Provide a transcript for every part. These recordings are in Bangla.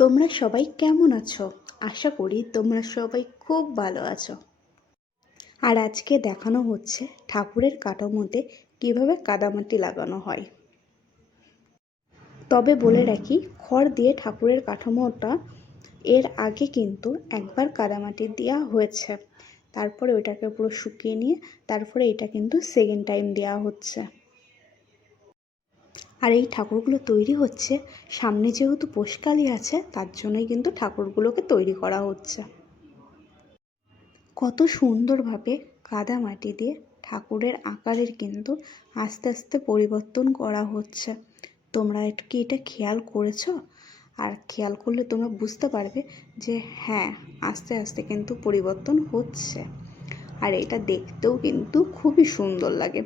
তোমরা সবাই কেমন আছো? আশা করি তোমরা সবাই খুব ভালো আছো। আর আজকে দেখানো হচ্ছে ঠাকুরের কাঠামোতে কীভাবে কাদামাটি লাগানো হয়। তবে বলে রাখি, খড় দিয়ে ঠাকুরের কাঠামোটা এর আগে কিন্তু একবার কাদামাটি দেওয়া হয়েছে। তারপরে ওইটাকে পুরো শুকিয়ে নিয়ে, তারপরে এটা কিন্তু সেকেন্ড টাইম দেওয়া হচ্ছে। আর এই ঠাকুরগুলো তৈরি হচ্ছে, সামনে যেহেতু পোষকালি আছে, তার জন্যই কিন্তু ঠাকুরগুলোকে তৈরি করা হচ্ছে। কত সুন্দরভাবে কাদা মাটি দিয়ে ঠাকুরের আকারের কিন্তু আস্তে আস্তে পরিবর্তন করা হচ্ছে। তোমরা কি এটা খেয়াল করেছ? আর খেয়াল করলে তোমরা বুঝতে পারবে যে হ্যাঁ আস্তে আস্তে কিন্তু পরিবর্তন হচ্ছে। আর এটা দেখতেও কিন্তু খুবই সুন্দর লাগে।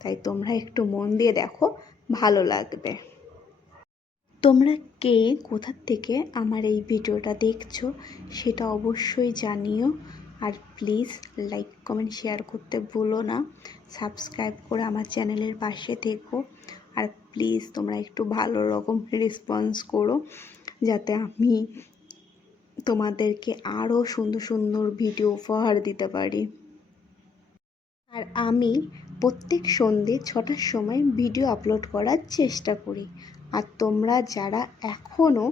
তাই তোমরা একটু মন দিয়ে দেখো ভালো লাগবে। তোমরা কে? কোথার থেকে আমার এই ভিডিওটা দেখছ? সেটা অবশ্যই জানিও। আর প্লিজ লাইক, কমেন্ট, শেয়ার করতে ভুলো না। সাবস্ক্রাইব করে আমার চ্যানেলের পাশে থেকো। আর প্লিজ তোমরা একটু ভালো রকম রেসপন্স করো, যাতে আমি তোমাদেরকে আরও সুন্দর সুন্দর ভিডিও উপহার দিতে পারি। আর আমি প্রত্যেক সন্ধে ছটার সময় ভিডিও আপলোড করার চেষ্টা করি। আর তোমরা যারা এখনও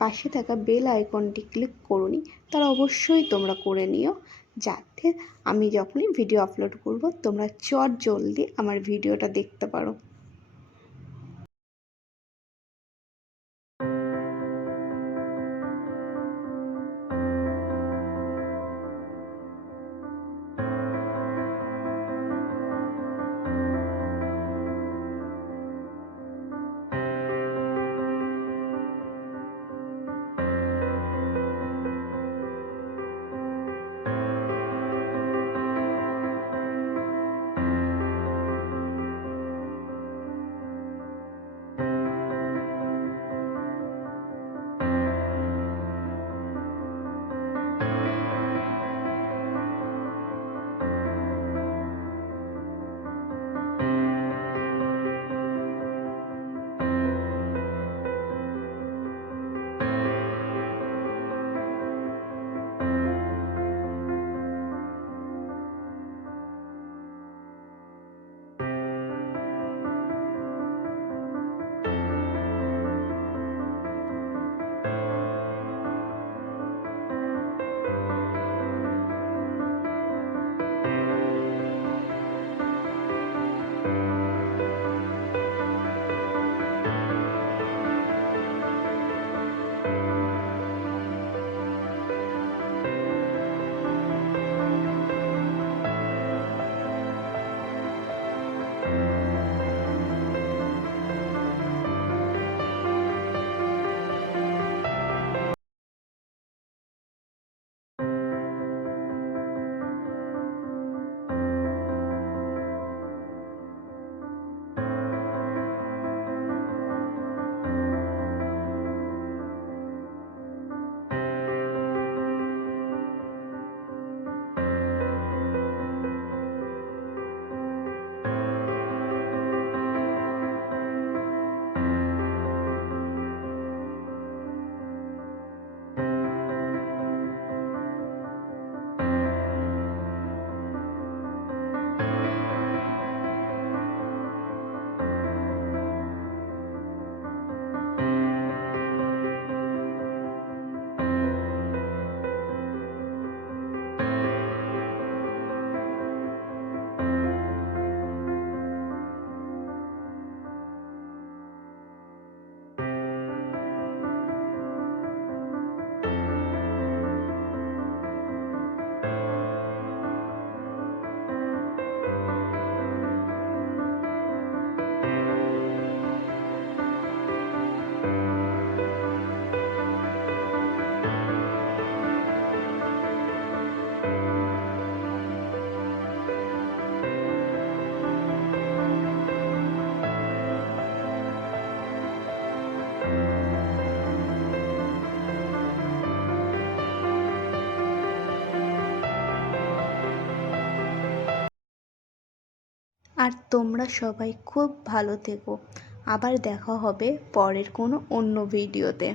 পাশে থাকা বেল আইকনটি ক্লিক করনি, তারা অবশ্যই তোমরা করে নিও, যাতে আমি যখনই ভিডিও আপলোড করব, তোমরা চট জলদি আমার ভিডিওটা দেখতে পারো। আর তোমরা সবাই খুব ভালো থেকো। আবার দেখা হবে পরের কোনো অন্য ভিডিওতে।